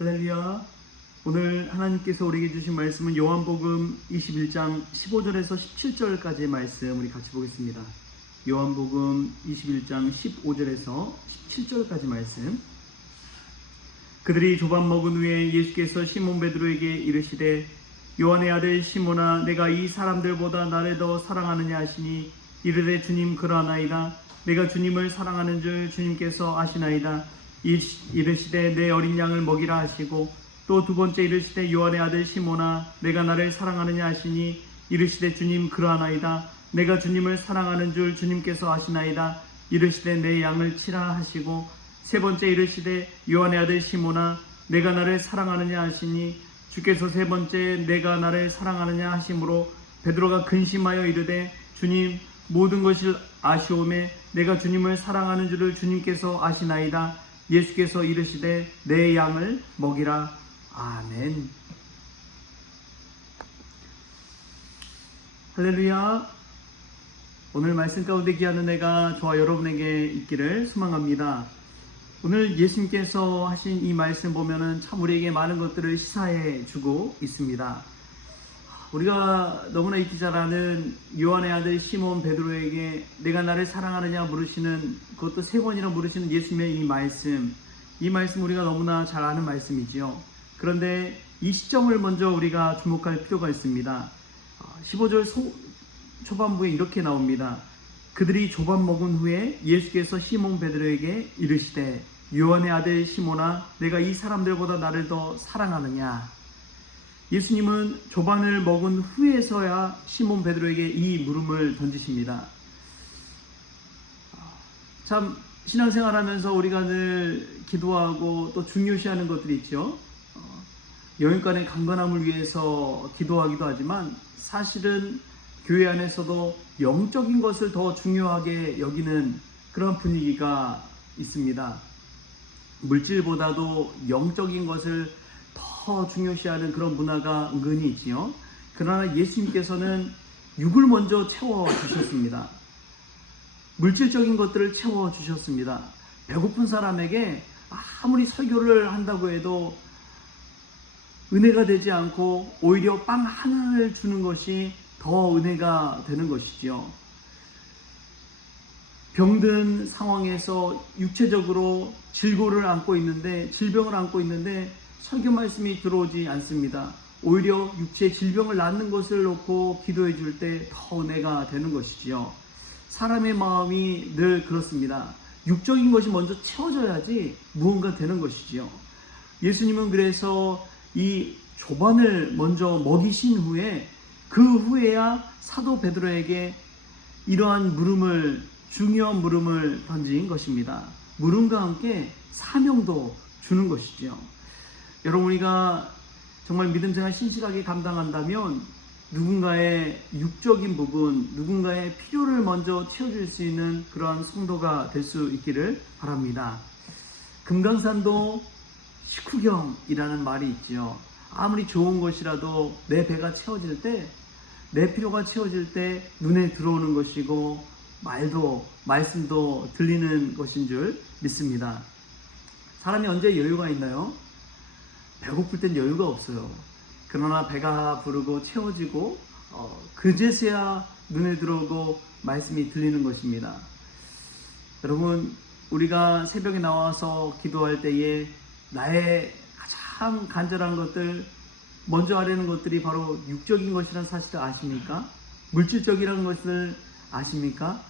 할렐루야. 오늘 하나님께서 우리에게 주신 말씀은 요한복음 21장 15절에서 17절까지의 말씀 우리 같이 보겠습니다. 요한복음 21장 15절에서 17절까지 말씀. 그들이 조밥 먹은 후에 예수께서 시몬 베드로에게 이르시되 요한의 아들 시몬아 내가 이 사람들보다 나를 더 사랑하느냐 하시니 이르되 주님 그러하나이다. 내가 주님을 사랑하는 줄 주님께서 아시나이다. 이르시되 내 어린 양을 먹이라 하시고 또 두 번째 이르시되 요한의 아들 시몬아 내가 나를 사랑하느냐 하시니 이르시되 주님 그러하나이다. 내가 주님을 사랑하는 줄 주님께서 아시나이다. 이르시되 내 양을 치라 하시고 세 번째 이르시되 요한의 아들 시몬아 내가 나를 사랑하느냐 하시니 주께서 세 번째 내가 나를 사랑하느냐 하심으로 베드로가 근심하여 이르되 주님 모든 것을 아시오매 내가 주님을 사랑하는 줄을 주님께서 아시나이다. 예수께서 이르시되 내 양을 먹이라. 아멘. 할렐루야. 오늘 말씀 가운데 귀한 은혜가 저와 여러분에게 있기를 소망합니다. 오늘 예수님께서 하신 이 말씀 보면은 참 우리에게 많은 것들을 시사해 주고 있습니다. 우리가 너무나 잊기 잘 아는 요한의 아들 시몬 베드로에게 내가 나를 사랑하느냐 물으시는, 그것도 세 번이나 물으시는 예수님의 이 말씀 우리가 너무나 잘 아는 말씀이지요. 그런데 이 시점을 먼저 우리가 주목할 필요가 있습니다. 15절 초반부에 이렇게 나옵니다. 그들이 조밥 먹은 후에 예수께서 시몬 베드로에게 이르시되 요한의 아들 시몬아 내가 이 사람들보다 나를 더 사랑하느냐. 예수님은 조반을 먹은 후에서야 시몬 베드로에게 이 물음을 던지십니다. 참 신앙생활하면서 우리가 늘 기도하고 또 중요시하는 것들이 있죠. 영육간의 강건함을 위해서 기도하기도 하지만 사실은 교회 안에서도 영적인 것을 더 중요하게 여기는 그런 분위기가 있습니다. 물질보다도 영적인 것을 더 중요시하는 그런 문화가 은근히 있지요. 그러나 예수님께서는 육을 먼저 채워주셨습니다. 물질적인 것들을 채워주셨습니다. 배고픈 사람에게 아무리 설교를 한다고 해도 은혜가 되지 않고 오히려 빵 하나를 주는 것이 더 은혜가 되는 것이죠. 병든 상황에서 육체적으로 질병을 안고 있는데 설교 말씀이 들어오지 않습니다. 오히려 육체의 질병을 낫는 것을 놓고 기도해 줄 때 더 은혜가 되는 것이지요. 사람의 마음이 늘 그렇습니다. 육적인 것이 먼저 채워져야지 무언가 되는 것이지요. 예수님은 그래서 이 조반을 먼저 먹이신 후에 그 후에야 사도 베드로에게 이러한 중요한 물음을 던진 것입니다. 물음과 함께 사명도 주는 것이죠. 여러분, 우리가 정말 믿음 생활 신실하게 감당한다면 누군가의 육적인 부분, 누군가의 필요를 먼저 채워줄 수 있는 그런 성도가 될 수 있기를 바랍니다. 금강산도 식후경이라는 말이 있죠. 아무리 좋은 것이라도 내 배가 채워질 때, 내 필요가 채워질 때 눈에 들어오는 것이고 말씀도 들리는 것인 줄 믿습니다. 사람이 언제 여유가 있나요? 배고플 땐 여유가 없어요. 그러나 배가 부르고 채워지고 그제서야 눈에 들어오고 말씀이 들리는 것입니다. 여러분, 우리가 새벽에 나와서 기도할 때에 나의 가장 간절한 것들, 먼저 하려는 것들이 바로 육적인 것이라는 사실을 아십니까? 물질적이라는 것을 아십니까?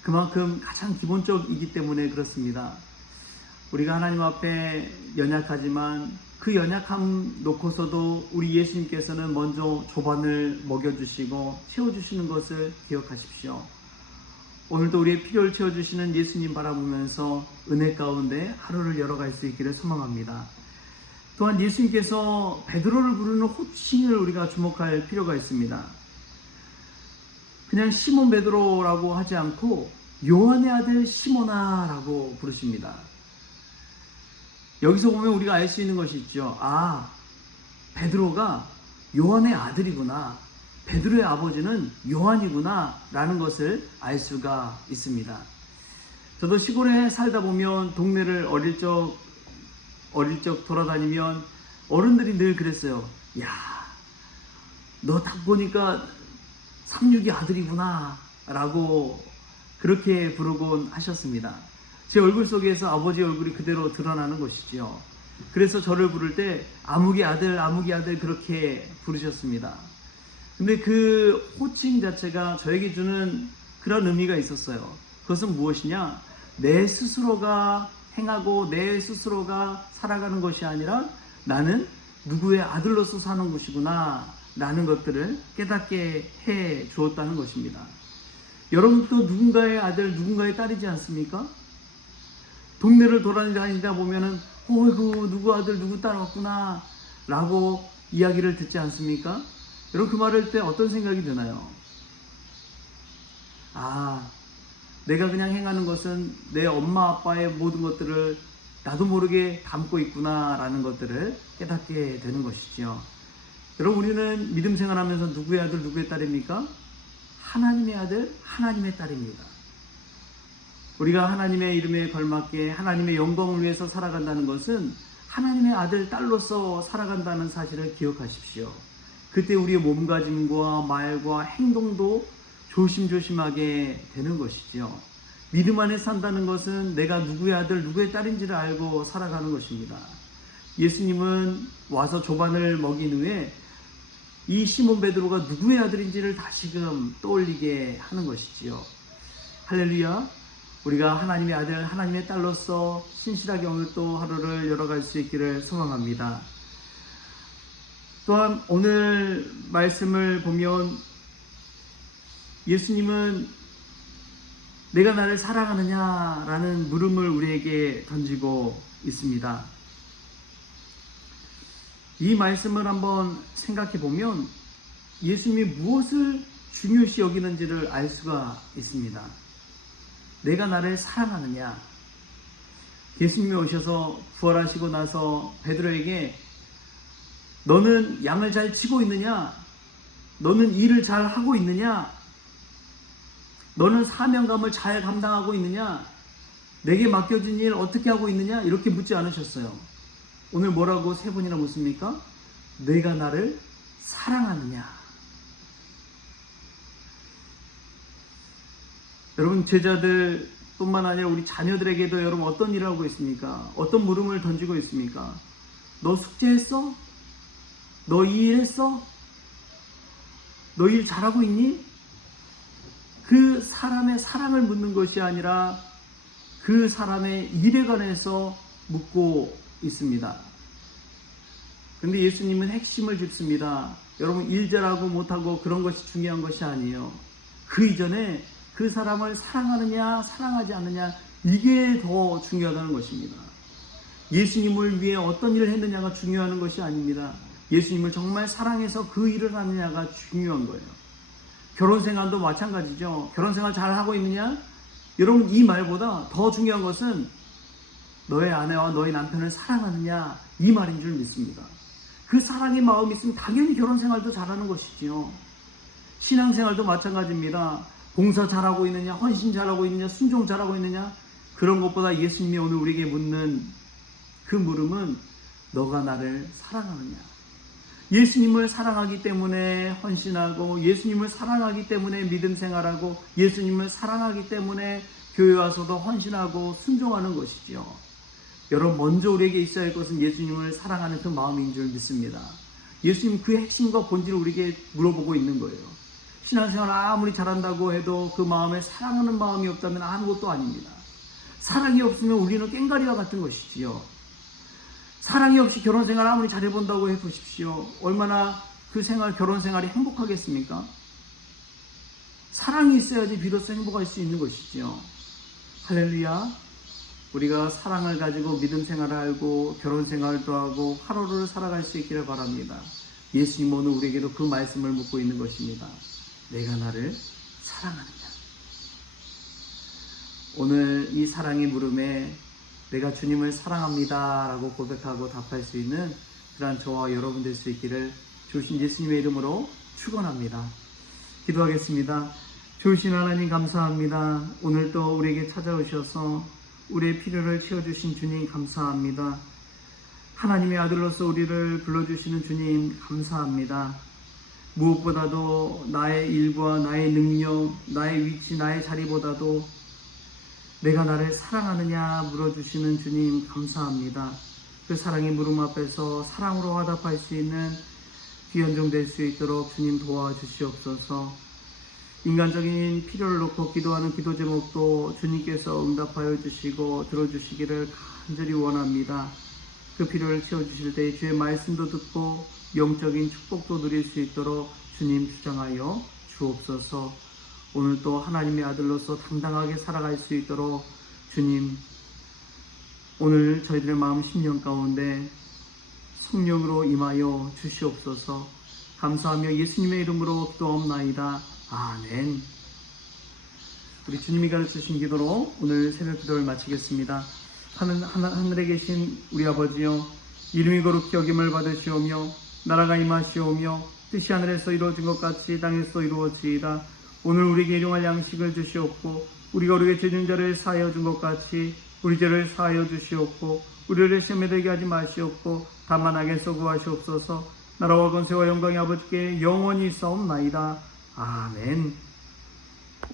그만큼 가장 기본적이기 때문에 그렇습니다. 우리가 하나님 앞에 연약하지만 그 연약함 놓고서도 우리 예수님께서는 먼저 조반을 먹여주시고 채워주시는 것을 기억하십시오. 오늘도 우리의 필요를 채워주시는 예수님 바라보면서 은혜 가운데 하루를 열어갈 수 있기를 소망합니다. 또한 예수님께서 베드로를 부르는 호칭을 우리가 주목할 필요가 있습니다. 그냥 시몬 베드로라고 하지 않고 요한의 아들 시몬아 라고 부르십니다. 여기서 보면 우리가 알 수 있는 것이 있죠. 베드로가 요한의 아들이구나, 베드로의 아버지는 요한이구나 라는 것을 알 수가 있습니다. 저도 시골에 살다 보면 동네를 어릴 적 어릴 적 돌아다니면 어른들이 늘 그랬어요. 야, 너 딱 보니까 삼육이 아들이구나 라고 그렇게 부르곤 하셨습니다. 제 얼굴 속에서 아버지 얼굴이 그대로 드러나는 것이죠. 그래서 저를 부를 때 아무개 아들 그렇게 부르셨습니다. 근데 그 호칭 자체가 저에게 주는 그런 의미가 있었어요. 그것은 무엇이냐? 내 스스로가 행하고 내 스스로가 살아가는 것이 아니라 나는 누구의 아들로서 사는 것이구나 라는 것들을 깨닫게 해 주었다는 것입니다. 여러분도 누군가의 아들, 누군가의 딸이지 않습니까? 동네를 돌아다니다 보면은 어이구 누구 아들 누구 딸 왔구나 라고 이야기를 듣지 않습니까? 여러분 그 말을 할 때 어떤 생각이 드나요? 아, 내가 그냥 행하는 것은 내 엄마 아빠의 모든 것들을 나도 모르게 담고 있구나 라는 것들을 깨닫게 되는 것이죠. 여러분 우리는 믿음 생활하면서 누구의 아들 누구의 딸입니까? 하나님의 아들 하나님의 딸입니다. 우리가 하나님의 이름에 걸맞게 하나님의 영광을 위해서 살아간다는 것은 하나님의 아들 딸로서 살아간다는 사실을 기억하십시오. 그때 우리의 몸가짐과 말과 행동도 조심조심하게 되는 것이죠. 믿음 안에 산다는 것은 내가 누구의 아들 누구의 딸인지를 알고 살아가는 것입니다. 예수님은 와서 조반을 먹인 후에 이 시몬 베드로가 누구의 아들인지를 다시금 떠올리게 하는 것이지요. 할렐루야. 우리가 하나님의 아들 하나님의 딸로서 신실하게 오늘 또 하루를 열어갈 수 있기를 소망합니다. 또한 오늘 말씀을 보면 예수님은 내가 나를 사랑하느냐라는 물음을 우리에게 던지고 있습니다. 이 말씀을 한번 생각해 보면 예수님이 무엇을 중요시 여기는지를 알 수가 있습니다. 내가 나를 사랑하느냐? 예수님이 오셔서 부활하시고 나서 베드로에게 너는 양을 잘 치고 있느냐? 너는 일을 잘 하고 있느냐? 너는 사명감을 잘 감당하고 있느냐? 내게 맡겨진 일 어떻게 하고 있느냐? 이렇게 묻지 않으셨어요. 오늘 뭐라고 세 번이나 묻습니까? 내가 나를 사랑하느냐? 여러분 제자들 뿐만 아니라 우리 자녀들에게도 여러분 어떤 일을 하고 있습니까? 어떤 물음을 던지고 있습니까? 너 숙제했어? 너 이 일 했어? 너 일 잘하고 있니? 그 사람의 사랑을 묻는 것이 아니라 그 사람의 일에 관해서 묻고 있습니다. 그런데 예수님은 핵심을 짚습니다. 여러분 일 잘하고 못하고 그런 것이 중요한 것이 아니에요. 그 이전에 그 사람을 사랑하느냐 사랑하지 않느냐 이게 더 중요하다는 것입니다. 예수님을 위해 어떤 일을 했느냐가 중요한 것이 아닙니다. 예수님을 정말 사랑해서 그 일을 하느냐가 중요한 거예요. 결혼생활도 마찬가지죠. 결혼생활 잘하고 있느냐? 여러분 이 말보다 더 중요한 것은 너의 아내와 너의 남편을 사랑하느냐 이 말인 줄 믿습니다. 그 사랑의 마음이 있으면 당연히 결혼생활도 잘하는 것이지요. 신앙생활도 마찬가지입니다. 봉사 잘하고 있느냐, 헌신 잘하고 있느냐, 순종 잘하고 있느냐, 그런 것보다 예수님이 오늘 우리에게 묻는 그 물음은 너가 나를 사랑하느냐. 예수님을 사랑하기 때문에 헌신하고, 예수님을 사랑하기 때문에 믿음 생활하고, 예수님을 사랑하기 때문에 교회 와서도 헌신하고 순종하는 것이죠. 여러분 먼저 우리에게 있어야 할 것은 예수님을 사랑하는 그 마음인 줄 믿습니다. 예수님 그 핵심과 본질을 우리에게 물어보고 있는 거예요. 신앙생활 아무리 잘한다고 해도 그 마음에 사랑하는 마음이 없다면 아무것도 아닙니다. 사랑이 없으면 우리는 꽹과리와 같은 것이지요. 사랑이 없이 결혼생활 아무리 잘해본다고 해보십시오. 얼마나 그 생활, 결혼생활이 행복하겠습니까? 사랑이 있어야지 비로소 행복할 수 있는 것이지요. 할렐루야. 우리가 사랑을 가지고 믿음 생활을 알고 결혼생활도 하고 하루를 살아갈 수 있기를 바랍니다. 예수님 오늘 우리에게도 그 말씀을 묻고 있는 것입니다. 내가 나를 사랑하느냐. 오늘 이 사랑의 물음에 내가 주님을 사랑합니다 라고 고백하고 답할 수 있는 그러한 저와 여러분 될 수 있기를 주신 예수님의 이름으로 축원합니다. 기도하겠습니다. 주신 하나님 감사합니다. 오늘 또 우리에게 찾아오셔서 우리의 필요를 채워주신 주님 감사합니다. 하나님의 아들로서 우리를 불러주시는 주님 감사합니다. 무엇보다도 나의 일과 나의 능력, 나의 위치, 나의 자리보다도 내가 나를 사랑하느냐 물어주시는 주님 감사합니다. 그 사랑의 물음 앞에서 사랑으로 화답할 수 있는 귀한 될 수 있도록 주님 도와주시옵소서. 인간적인 필요를 놓고 기도하는 기도 제목도 주님께서 응답하여 주시고 들어주시기를 간절히 원합니다. 그 필요를 채워주실 때 주의 말씀도 듣고 영적인 축복도 누릴 수 있도록 주님 주장하여 주옵소서. 오늘 또 하나님의 아들로서 당당하게 살아갈 수 있도록 주님 오늘 저희들의 마음 심령 가운데 성령으로 임하여 주시옵소서. 감사하며 예수님의 이름으로 기도하옵나이다. 아멘. 우리 주님이 가르치신 기도로 오늘 새벽 기도를 마치겠습니다. 하늘에 계신 우리 아버지여, 이름이 거룩히 여김을 받으시오며 나라가 임하시오며 뜻이 하늘에서 이루어진 것 같이 땅에서 이루어지이다. 오늘 우리에게 일용할 양식을 주시옵고 우리가 우리의 죄진 자를 사하여 준 것 같이 우리 죄를 사하여 주시옵고 우리를 시험에 들게 하지 마시옵고 다만 악에서 구하시옵소서. 나라와 권세와 영광이 아버지께 영원히 있사옵나이다. 아멘.